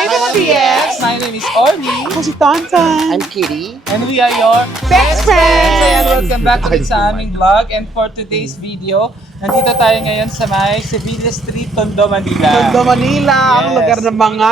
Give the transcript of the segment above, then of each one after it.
Hi, mga BFs! My name is Orly. Ako si Tonton. I'm Kitty. And we are your Best friends! Ayan, welcome back ulit sa aming vlog. And for today's video, nandito tayo ngayon sa may Sevilla Street, Tondo, Manila. Tondo, Manila, ang Yes. lugar ng mga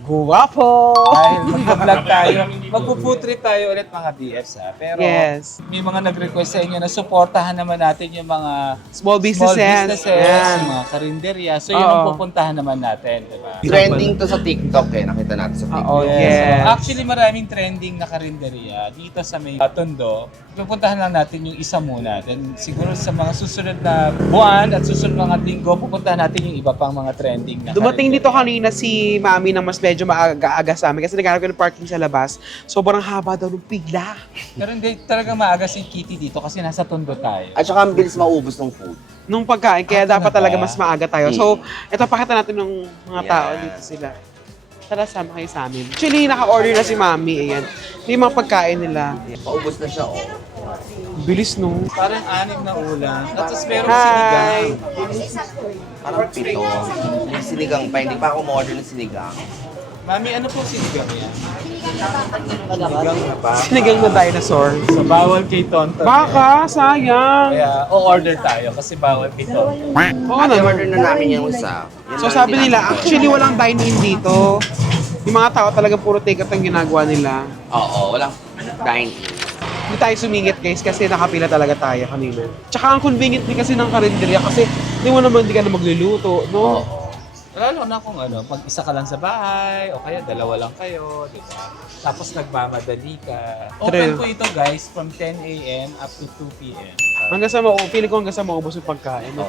guwapo. Dahil mag-vlog tayo, magpo-food trip tayo ulit mga BFs ha. Pero Yes. may mga nag-request sa inyo na supportahan naman natin yung mga Small businesses. Yan. yung mga karinderya. So yun ang pupuntahan naman natin, diba? Trending to sa TikTok eh. Nakita natin sa TikTok. Oo, yes. So, actually, maraming trending na karinderya dito sa may Tondo. Pupuntahan lang natin yung isa muna. Then siguro sa mga susunod na buwan at susunod mga linggo, pupuntahan natin yung iba pang mga trending na Dumating dito karinderya. kanina si Mami ng mas medyo maaga-aga sa amin kasi naghanap ko ng parking sa labas. Sobrang haba daw ng pila. Pero hindi talaga maaga si Kitty dito kasi nasa Tondo tayo. At saka ang bilis maubos ng food. Nung pagkain, kaya dapat talaga? talaga mas maaga tayo. So, ito pakita natin ng mga tao Yes. dito sila. Tara, sama kayo sa amin. Actually, naka-order na si Mami. Ayan. Ito yung mga pagkain nila. Paubos na siya oh. Bilis, no? Parang anim na ulam. At tapos merong Hi! sinigang. Parang pito. Yung sinigang pa. Hindi pa ako ma-order ng sinigang. Mami, ano po sinigang yan? Sinigang na ba? Sinigang na dinosaur. So, bawal kay Tonton. Baka, sayang. Kaya, o-order tayo kasi bawal kay Tonton. Oo At na. order na namin yung isa. Yun So lang sabi yung nila, tinapos. actually walang dine-in dito. Yung mga tao talaga puro take-out ang ginagawa nila. Oo, walang dine-in. Hindi tayo sumingit guys kasi nakapila talaga tayo kanina. Tsaka ang convenient din kasi ng karinderya kasi di mo naman hindi ka na magluluto, no? Oo. Lalo na kung ano, pag isa ka lang sa bahay, o kaya dalawa lang kayo, di ba? Tapos nagmamadali ka. Open True. po ito guys from 10 a.m. up to 2 p.m. Hanggang sa feeling ko hanggang sa maubos yung pagkain. No?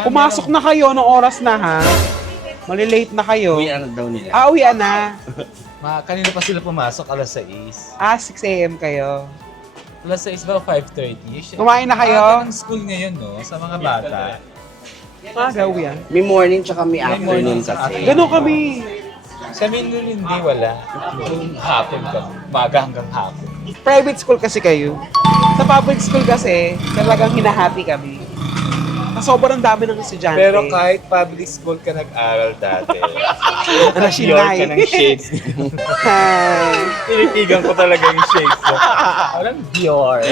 Pumasok meron- na kayo ng oras na ha. Malilate na kayo. Uwi na daw nila. Uwian na. Kanina pa sila pumasok, alas 6. 6 a.m. kayo. Alas 6 ba o 5:30? Kumain na kayo? Ang school ngayon, no? Sa mga bata. Uwian. May morning tsaka may May afternoon morning sa kasi. Ganun kami. Sa Minun hindi wala. Yung hapon kami. Maga hanggang hapon. Private school kasi kayo. Sa public school kasi, talagang hinahati kami. Sobrang dami ng estudyante. Pero kahit public school ka nag-aral dati, Ano, Shinay? ka ng shades. Hi. Tinitigan ko talaga yung shades. Parang Dior.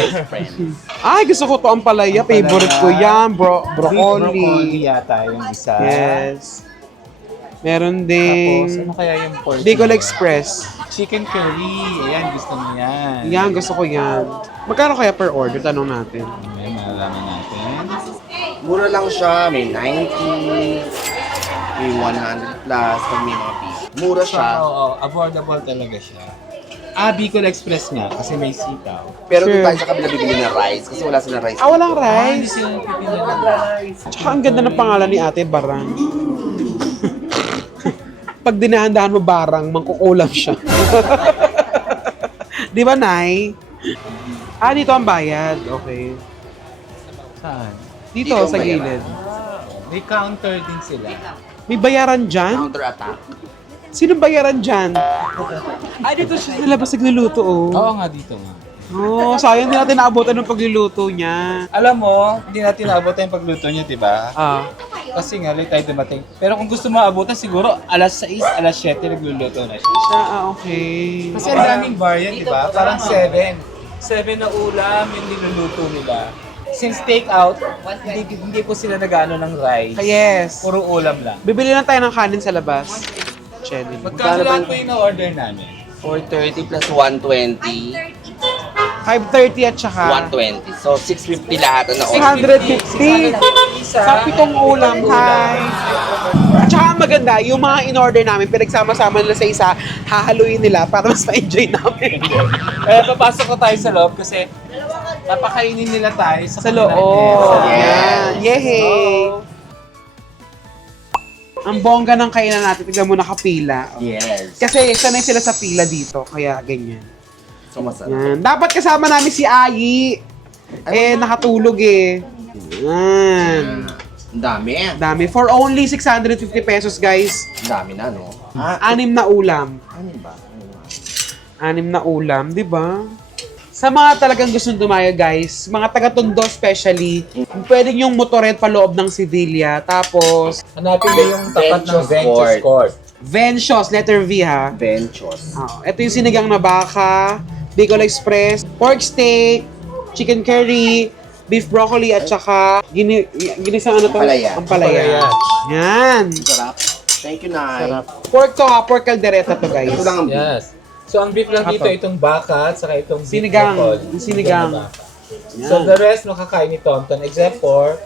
Ay, gusto ko to ang palaya. Favorite ko yan, broccoli. yata yung isa. Yes. Meron Tapos, ding ano kaya yung pork? Bicol Express. Chicken curry. Ayan, gusto mo yan. Yan, gusto ko yan. Magkano kaya per order? Tanong natin. Ayan, malalaman natin. Mura lang siya. May 90. May 100 plus. Pag may mga beef. Mura siya. Oo, affordable talaga siya. Bicol Express nga, kasi may sitaw. Pero doon Sure. tayo sa kabila bibili ng rice. Kasi wala silang rice. Walang Hindi rice. sila pipili ng Tsaka ang ganda ng pangalan ni Ate Barang. Pag dinahandahan mo Barang, mangkukulam siya. Di ba, Nay? Dito ang bayad. Okay. Saan? Dito, Dito ang sa bayaran. gilid. May counter din sila. May bayaran dyan? Counter attack. Sinong bayaran dyan? Dito siya sa labas nagluluto, oh. Oo nga, dito nga. Oh, sayang din natin naabutan ng pagluluto niya. Alam mo, hindi natin naabot yung pagluto niya, di ba? Kasi nga, late tayo dumating. Pero kung gusto mo abutan, siguro alas 6, alas 7 nagluluto na siya. Okay. Kasi ang daming bar yan, di ba? Parang 7. 7 na ulam yung niluluto nila. Since take out, hindi po sila nag-ano ng rice. Yes. Puro ulam lang. Bibili lang tayo ng kanin sa labas. Chenny. Magkano lang po yung na-order namin? 430 plus 120. 5:30 at saka 120. So, 650 lahat ang na-order. 650. Sa pitong ulam, hi. At saka ang maganda, yung mga in-order namin, pinagsama-sama nila sa isa, hahaluin nila para mas ma-enjoy namin. Papasok na tayo sa loob kasi papakainin nila tayo Sa loob. Yan. Yehey. Ang bongga ng kainan natin, tignan mo nakapila. Yes. Kasi sanay sila sa pila dito, kaya ganyan. So, masarap. Yan. Dapat kasama namin si Ayi. Nakatulog eh. Yan. Ang dami. Dami. For only 650 pesos, guys. Ang dami na, no? 6 na ulam. Ano ba? 6 na ulam, di ba? Sa mga talagang gustong dumayo, guys, mga taga-Tondo especially, pwedeng yung motoret pa loob ng Sevilla. Tapos, Hanapin mo yung tapat ng Venture Venture Court. Vencios, letter V ha. Ventures. Ito yung sinigang na baka, Bicol Express, pork steak, chicken curry, beef broccoli, at saka ginisang ano to? Ampalaya. Ampalaya. Yan. Sarap. Thank you, Nay. Pork to ha, pork caldereta to guys. Ito lang ang Yes. So ang beef lang Saka dito to. itong baka at saka itong beef Sinigang. broccoli. Yung sinigang. Na baka. So the rest makakain ni Tonton except for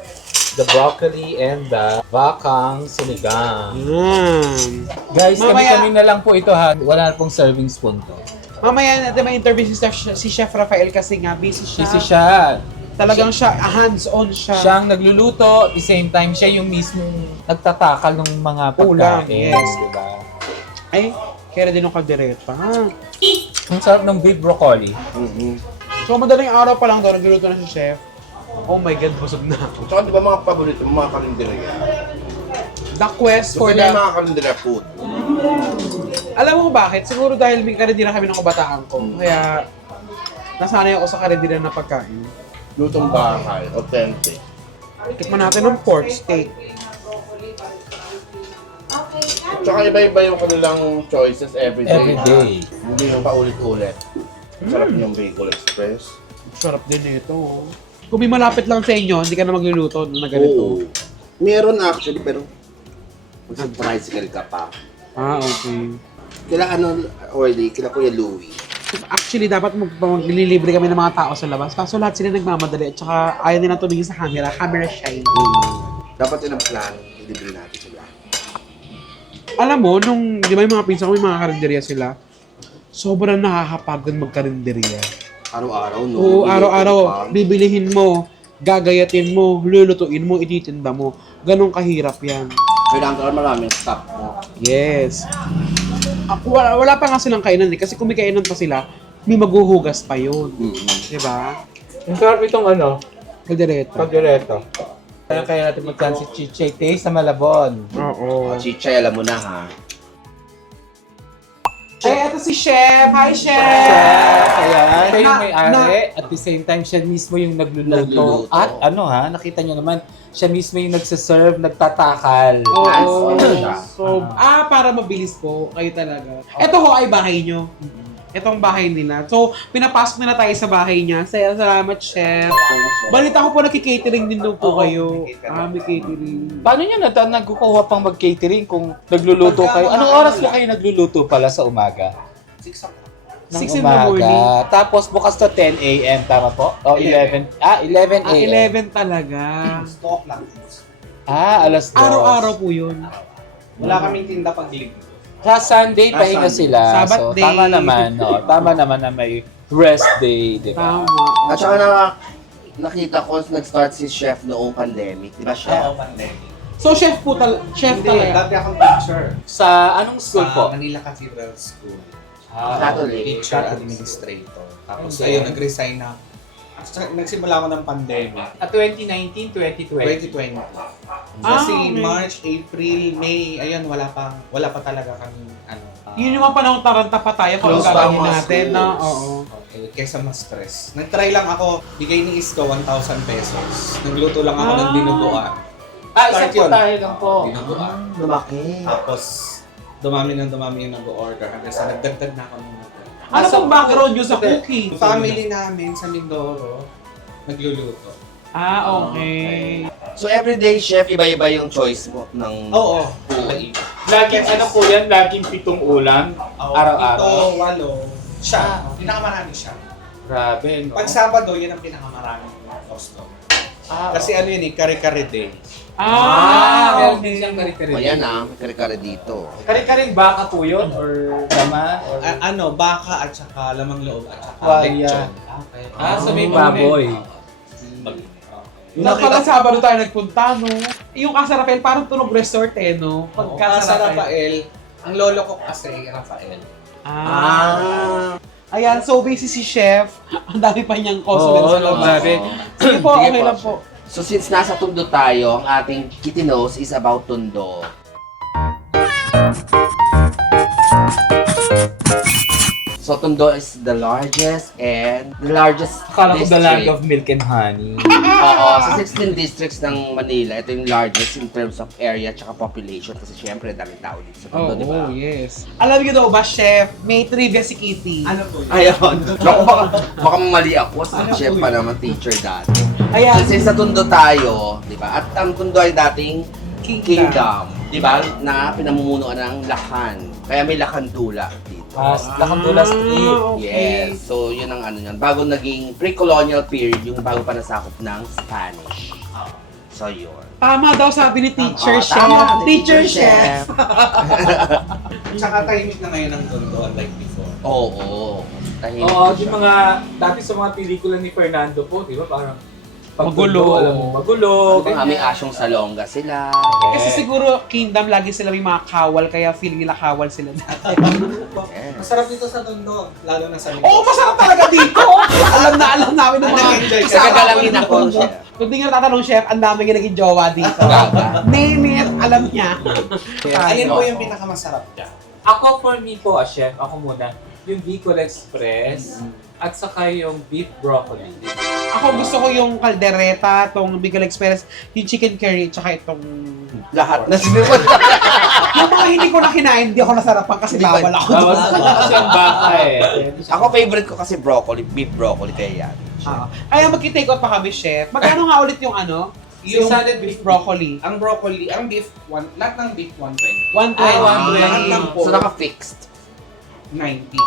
the broccoli and the bakang sinigang. Yan. Guys, Mamaya- kami na lang po ito ha. Wala na pong serving spoon to. Mamaya natin may interview si Chef Rafael kasi nga busy siya. Kasi siya, Talagang siya, hands-on siya. siyang nagluluto, at the same time siya yung mismong nagtatakal ng mga Ulam, pagkain. yes. Diba? Ay, kaya din ng kaldereta. Ang sarap ng beef broccoli. So, madaling araw pa lang daw, nagluluto na si Chef. Oh my God, busog na ako. Tsaka di ba mga paborito mo, mga karinderya? The quest Gusto for niya yung the... mga karinderya food. Alam mo kung bakit? Siguro dahil may karindira kami ng kabataan ko. Kaya, nasanay ako sa karindira na pagkain. Lutong bahay, authentic. Tikman natin ng pork steak. Tsaka iba-iba yung kanilang choices every day. Every day. Hindi yung paulit-ulit. Sarap yung Bicol Express. Sarap din ito. Kung may malapit lang sa inyo, hindi ka na magluluto na ganito. Oo. Meron actually, pero mag-tricycle ka pa. Ah, okay. Kila Orly, kila Kuya Louie. Actually, dapat maglilibre kami ng mga tao sa labas. Kaso lahat sila nagmamadali at saka ayaw nila tumingin sa camera. Camera shy. Dapat yun ang plan, ilibili natin sila. Alam mo, nung, di ba yung mga pinsan ko, may mga karinderya sila, sobrang nakakapagod magkarinderya. Araw-araw, no? Oo, Niluto araw-araw, pa. bibilihin mo, gagayatin mo, lulutuin mo, ititinda mo. Ganong kahirap yan. Kailangan ka maraming stock mo. Yes. Wala pa nga silang kainan kasi kung may kainan pa sila, may maghuhugas pa yun. Di ba? Ang sarap itong ano, Kaldereta. pagdireto. Kaya natin magkaan si Chiche Taste sa Malabon. Oo. Chichay, alam mo na ha. Ay, eto si Chef! Hi, Chef! Kaya siya yung Na- may-ari at the same time siya mismo yung nagluluto. Nagluluto. At ano ha, nakita nyo naman, siya mismo yung nagsaserve, nagtatakal. Oo. Hands-on siya. So, para mabilis po, kayo talaga. Ito ho ay bahay nyo. Itong bahay nila. So, pinapasok nila tayo sa bahay niya. Salamat, Chef. Balita ko po nagki-catering din daw po kayo. May catering. Paano nyo nagkukuha pang mag-catering kung nagluluto kayo? Anong oras ba kayo nagluluto pala sa umaga? 6 Ng in the morning. Tapos bukas to 10 a.m. Tama po? O 11? 11 a.m. 11 talaga. Stock lang. Alas 2. Araw-araw po yun. Wala kaming tinda pag linggo. Sa Sunday, pahinga Sunday. sila. Sabbath so, day. tama naman, no? Tama naman na may rest day, di ba? Tama. At saka nakita ko nag-start si Chef noong pandemic. Di ba, Chef? pandemic. So, chef Hindi, talaga. dati akong teacher. Sa anong school Sa po? Manila Cathedral School. Catholic. Teacher, administrator. Tapos ayun, nag-resign na. Nagsimula ako ng pandemic. 2019, 2020. 2020. Ah, Kasi okay. March, April, May, ayun, wala pa talaga kami, Yun yung mga panahon taranta pa tayo kung Close gagawin pa ang mga natin, no? schools. Oo. kesa mas stress. Nag-try lang ako, bigay ni Isko 1,000 pesos. Nagluto lang ako ng dinuguan. Isa Start po yun. tayo lang po. Dinuguan. Lumaki. Tapos, dumami yung nag-order hanggang sa nagdagdag na ako ng order. Ano bang background nyo sa cooking? Family namin sa Mindoro, nagluluto. Okay. So everyday, Chef, iba-iba yung choice mo ng... Oo. Laging ano po yan? Laging 7 ulam? Araw-araw? Ito, 8. Siya. Pinakamarami siya. Grabe, no? Pag Sabado, yan ang pinakamarami customer. Kasi ano yun kare-kare day. Meron din Okay. siyang kari-kari. O yan may kare-kare dito. Kari-karing baka po yun? Or tama? Or... Baka at saka lamang loob at saka Waya. lechon. Okay. So may baboy. Pala Sabado tayo nagpunta, no? Yung Casa Rafael, parang tunog resort no? Pag Casa Rafael, ang lolo ko kasi Rafael. Ayan, so busy si Chef. Ang dami pa niyang customer Oo, sa labas. grabe. Sige po, Sige okay po. lang po. So since nasa Tondo tayo, ang ating Kitty Knows is about Tondo. So Tondo is the largest Akala ko the land district. of milk and honey. Oo, sa 16 districts ng Manila, ito yung largest in terms of area at population kasi syempre daming tao dito sa Tondo, di ba? Yes. Alam niyo daw ba, Chef, may trivia si Kitty. Ano po yun? Ayun. Naku, baka mali ako. Sa chef pa naman, teacher dati. Ayan. Kasi sa Tondo tayo, di ba? At ang Tondo ay dating kingdom, di ba? Na pinamumunuan ng Lakan. Kaya may Lakandula dito. Lakandula Street. Okay. Yes. So, yun ang ano yun. Bago naging pre-colonial period, yung bago pa nasakop ng Spanish. So, yun. Tama daw sabi ni Teacher Oo, Chef. tama, Teacher Chef. Tsaka tahimik na ngayon ang Tondo, unlike before. Oo. Tahimik Oo, siya. yung mga, dati sa mga pelikula ni Fernando po, di ba, parang Magulo. alam mo, magulo. Ang aming asyong salonga sila. Kasi siguro Kingdom lagi sila may mga kawal kaya feel nila kawal sila dati. Yes. Masarap dito sa Tondo, lalo na sa linggo. Oo, masarap talaga dito. alam namin ng mga Nag-enjoy ka. Nagagalangin ako, chef. Kung di nga tatanong chef, ang dami nga naging jowa dito. Gaga. Name it, alam niya. Alin po yung pinakamasarap dyan? Ako, for me po, chef, ako muna, yung Bicol Express, at saka yung beef broccoli. Ako gusto ko yung kaldereta, tong Bicol Express, yung chicken curry, tsaka itong... Lahat na sinuwan. Yung mga hindi ko na kinain, hindi ako nasarapan kasi bawal ako. Bawal kasi ang baka eh. Ako favorite ko kasi broccoli, beef broccoli kaya yan. Kaya magki-take out pa kami, chef. Magkano nga ulit yung ano? Yung Salad beef broccoli. Ang broccoli, ang beef, lahat ng beef 120. 120. Lahat ng So pork, naka-fixed. 90.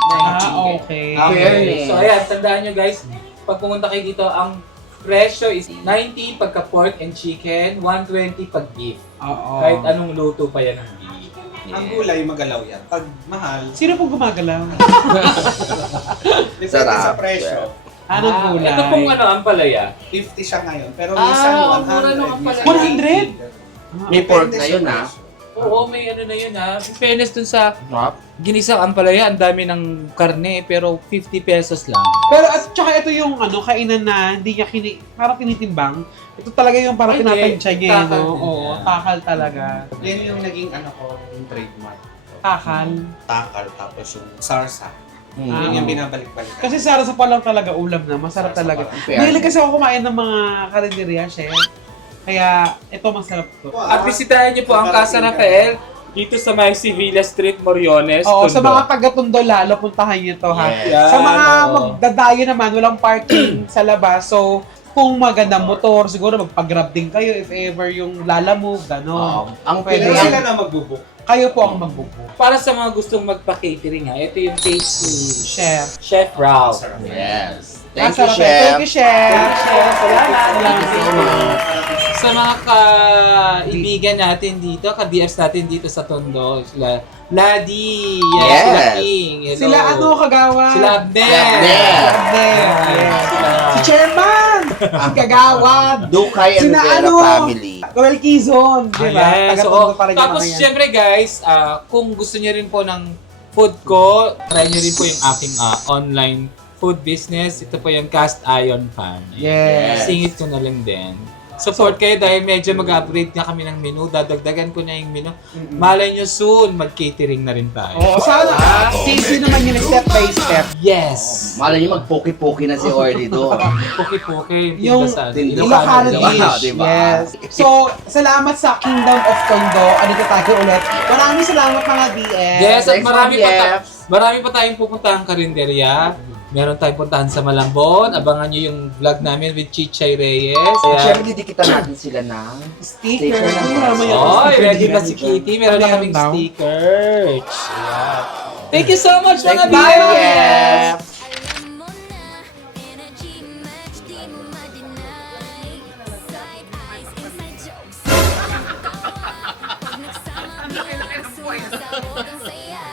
Okay. Okay. So ayan, tandaan nyo guys, pag pumunta kayo dito, ang presyo is 90 pagka pork and chicken, 120 pag beef. Oo. Kahit anong luto pa yan ng beef. Ang gulay, magalaw yan. Pag mahal, Sino pong gumagalaw? depende Sarap, sa presyo. Anong gulay? Ito pong ano, ampalaya. 50 siya ngayon. Pero minsan mura nung ang 100. pala. minsan 100? 90. May pork Depende na sa yun, ha? presyo. Oo, may ano na yun ha. In fairness dun sa Sarap. ginisang ampalaya, ang dami ng karne, pero 50 pesos lang. Pero at saka ito yung ano, kainan na hindi niya parang tinitimbang. Ito talaga yung parang Ay, tinatansya niya, takal no? din Oo, yan. takal talaga. Yan yung naging ano ko, yung trademark. Takal. Takal, tapos yung sarsa. Ah, Yun yung oo. binabalik-balik. Kasi sarsa pa lang talaga ulam na, masarap Sarsa talaga. pa lang. Fair. Mahilig kasi ako kumain ng mga karinderya, chef. Kaya ito masarap to. At bisitahin niyo po ang Casa Rafael dito sa may Sevilla Street, Moriones, Oo, Tondo. sa mga taga-Tondo lalo, puntahan niyo to ha. Yes. Sa mga Yan, oo. magdadayo naman, walang parking sa labas. So, kung magandang motor, siguro magpag-grab din kayo if ever yung lalamove, gano'n. Ang Pwede Pero yan. sila na magbubuk. Kayo po ang magbubo. Para sa mga gustong magpa-catering ha, ito yung pastry. Chef. Chef Ralph. Sarap. Yes. Thank you, Masarap. chef. Thank you, chef. Thank you so much. Sa mga kaibigan natin dito, ka-BFs natin dito sa Tondo, sila Ladi, Yes. sila King, hello. Sila ano, kagawa? Sila Abner. Abner. Abner. Yes. Si Chairman! Si Kagawad! Dukay and Sina Rivera ano? family. Roel Quezon, di ba? Yes. Taga-Tondo pa rin yung Tapos mga yan. syempre guys, kung gusto niyo rin po ng food ko, try niyo rin po yung aking online food business. Ito po yung cast iron pan. Yes. Singit ko na lang din. Support kayo dahil medyo mag-upgrade na kami ng menu. Dadagdagan ko na yung menu. Malay nyo soon, mag-catering na rin tayo. Oo, sana. Easy naman yun, step by step. Yes! Malay niyo mag-poki-poki na si Orly doon. Puki-puki, Yung tindasan. Ilocano Ilocano, dish. diba? Yes. So, salamat sa Kingdom of Tondo. Andito tayo ulit. Maraming salamat mga BF. Yes, at Thanks, marami pa tayong pupuntahang karinderya. Meron tayong puntahan sa Malambon. Abangan nyo yung vlog namin with Chichay Reyes. Siyempre, didikitan natin sila ng Sticker. Sticker naman. Mamaya, Oy, sticker ready din na yan. si Kitty. Meron na kaming daw. stickers. Ayan. Thank you so much mga Thank you, BF! BF. Alam mo na, energy match, di mo ma-deny. Side eyes, inside jokes. Pag nagsama, may puso na sa huwag ang saya.